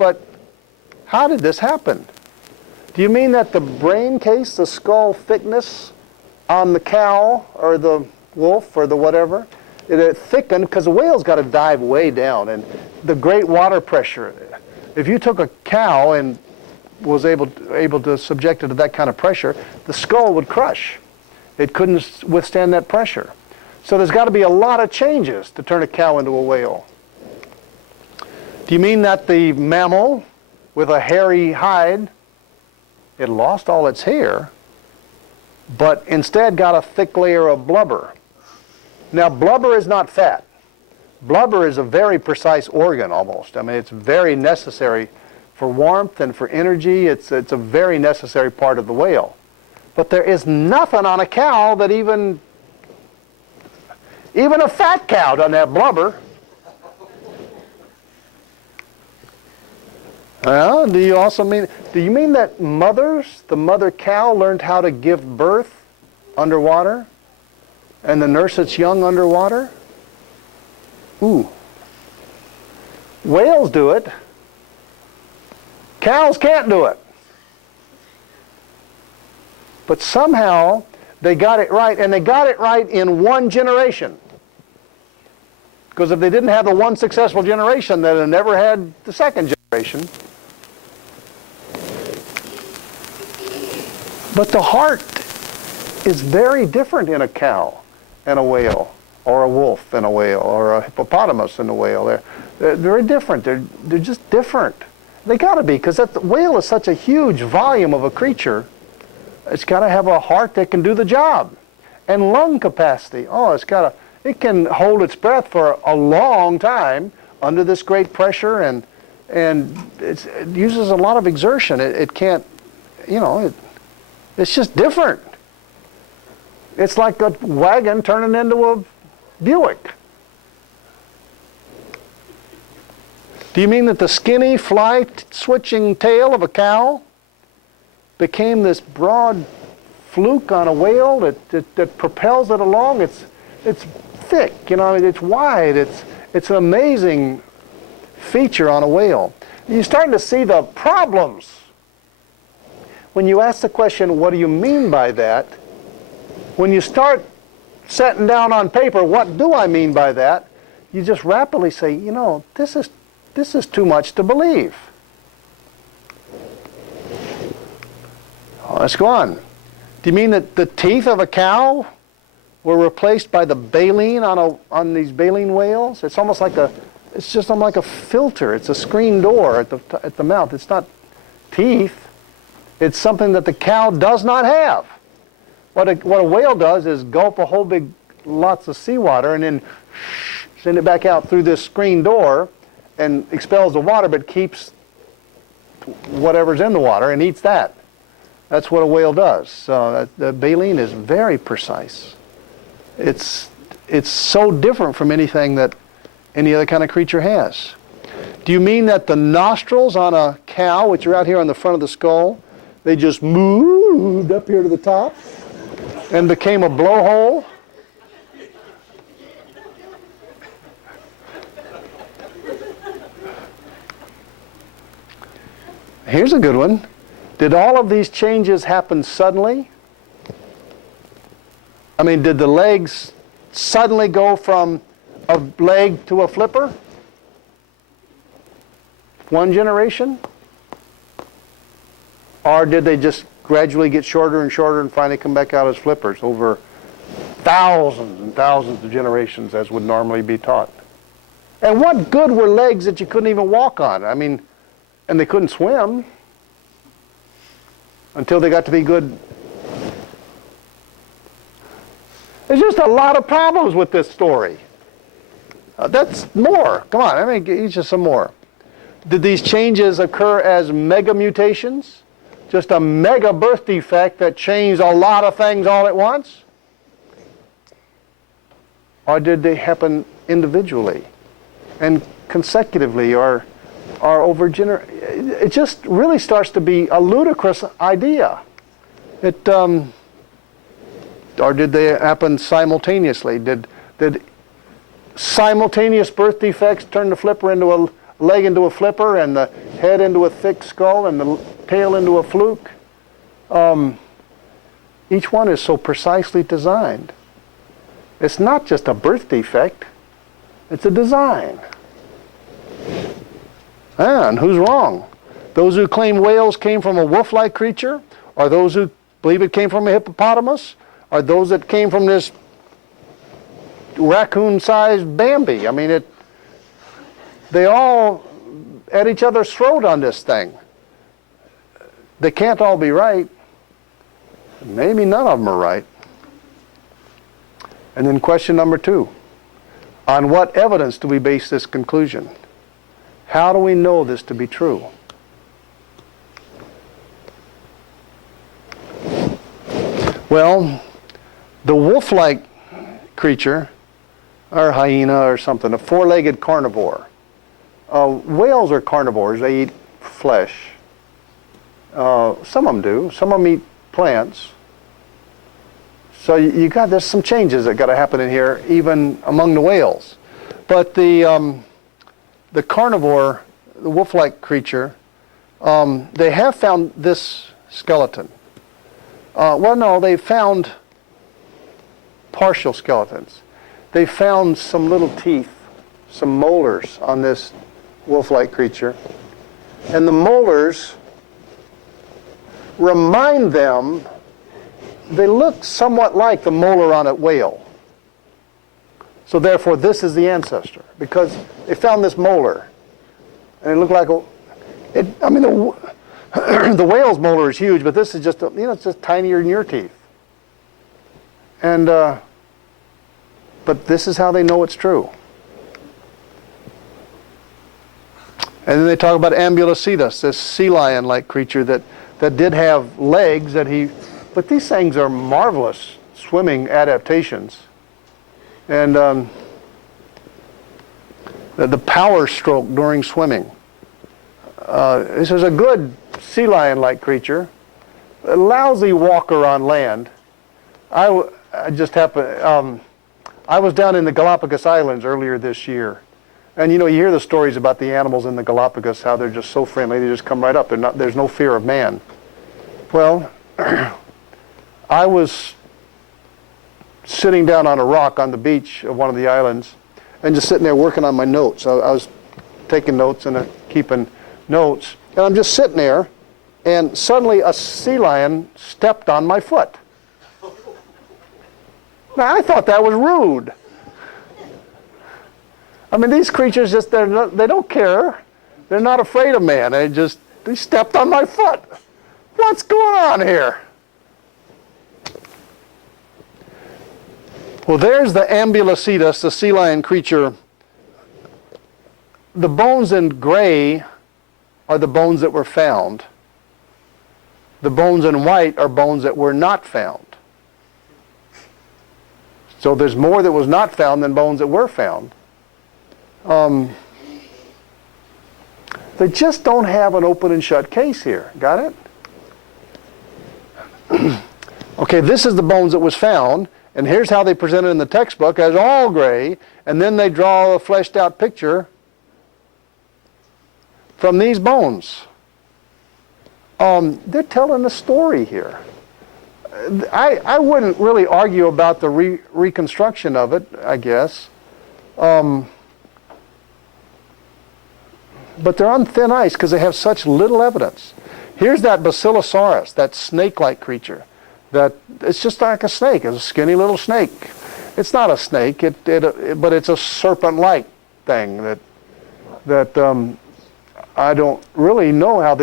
but how did this happen? Do you mean that the brain case, the skull thickness on the cow or the wolf or the whatever, it thickened because the whale's got to dive way down, and the great water pressure. If you took a cow and was able to subject it to that kind of pressure, the skull would crush. It couldn't withstand that pressure. So there's got to be a lot of changes to turn a cow into a whale. Do you mean that the mammal with a hairy hide, it lost all its hair, but instead got a thick layer of blubber? Now, blubber is not fat. Blubber is a very precise organ almost. I mean, it's very necessary for warmth and for energy. It's a very necessary part of the whale. But there is nothing on a cow that even a fat cow doesn't have blubber. Well, do you mean that the mother cow learned how to give birth underwater and to nurse its young underwater? Ooh. Whales do it. Cows can't do it. But somehow they got it right, and they got it right in one generation. Because if they didn't have the one successful generation, they'd have never had the second generation. But the heart is very different in a cow and a whale, or a wolf and a whale, or a hippopotamus and a whale. They're very different. They're just different. They got to be, because the whale is such a huge volume of a creature. It's got to have a heart that can do the job, and lung capacity. Oh, it can hold its breath for a long time under this great pressure, and it uses a lot of exertion. It can't, it's just different. It's like a wagon turning into a Buick. Do you mean that the skinny, fly-switching tail of a cow became this broad fluke on a whale that propels it along? It's thick, it's wide. It's an amazing feature on a whale. You're starting to see the problems. When you ask the question, what do you mean by that? When you start setting down on paper, what do I mean by that? You just rapidly say, this is too much to believe. Let's go on. Do you mean that the teeth of a cow were replaced by the baleen on these baleen whales? It's almost like a filter. It's a screen door at the mouth. It's not teeth. It's something that the cow does not have. What a whale does is gulp a whole big lots of seawater and then send it back out through this screen door and expels the water, but keeps whatever's in the water and eats that. That's what a whale does. So the baleen is very precise. It's so different from anything that any other kind of creature has. Do you mean that the nostrils on a cow, which are out here on the front of the skull, they just moved up here to the top and became a blowhole? Here's a good one. Did all of these changes happen suddenly? I mean, did the legs suddenly go from a leg to a flipper? One generation? Or did they just gradually get shorter and shorter and finally come back out as flippers over thousands and thousands of generations, as would normally be taught? And what good were legs that you couldn't even walk on? I mean, and they couldn't swim until they got to be good. There's just a lot of problems with this story. That's more. Come on, let me get you some more. Did these changes occur as mega mutations? Just a mega birth defect that changed a lot of things all at once? Or did they happen individually and consecutively or over it just really starts to be a ludicrous idea. Or did they happen simultaneously? Did simultaneous birth defects turn the flipper into leg into a flipper and the head into a thick skull and the tail into a fluke. Each one is so precisely designed. It's not just a birth defect, it's a design. And who's wrong? Those who claim whales came from a wolf-like creature, or those who believe it came from a hippopotamus, or those that came from this raccoon-sized Bambi? I mean, they all at each other's throat on this thing. They can't all be right. Maybe none of them are right. And then question number 2. On what evidence do we base this conclusion? How do we know this to be true? Well, the wolf-like creature, or hyena or something, a four-legged carnivore. Whales are carnivores. They eat flesh. Some of them do. Some of them eat plants. So there's some changes that got to happen in here, even among the whales. But the carnivore, the wolf-like creature, they have found this skeleton. Well, no, they found partial skeletons. They found some little teeth, some molars on this wolf-like creature. And the molars remind them, they look somewhat like the molar on a whale. So therefore, this is the ancestor, because they found this molar, and it looked like the whale's molar is huge, but this is just it's just tinier than your teeth. And but this is how they know it's true. And then they talk about Ambulocetus, this sea lion-like creature that did have legs but these things are marvelous swimming adaptations. And the power stroke during swimming. This is a good sea lion-like creature, a lousy walker on land. I was down in the Galapagos Islands earlier this year. And you hear the stories about the animals in the Galapagos, how they're just so friendly, they just come right up. There's no fear of man. Well, I was sitting down on a rock on the beach of one of the islands and just sitting there working on my notes. I was taking notes and keeping notes. And I'm just sitting there, and suddenly a sea lion stepped on my foot. Now, I thought that was rude. I mean, these creatures they don't care. They're not afraid of man. They stepped on my foot. What's going on here? Well, there's the Ambulocetus, the sea lion creature. The bones in gray are the bones that were found. The bones in white are bones that were not found. So there's more that was not found than bones that were found. They just don't have an open and shut case here. Got it? Okay, this is the bones that was found, and here's how they present it in the textbook as all gray, and then they draw a fleshed out picture from these bones. They're telling a story here. I wouldn't really argue about the reconstruction of it, I guess. But they're on thin ice because they have such little evidence. Here's that Basilosaurus, that snake-like creature. It's just like a snake. It's a skinny little snake. It's not a snake, but it's a serpent-like thing that I don't really know how they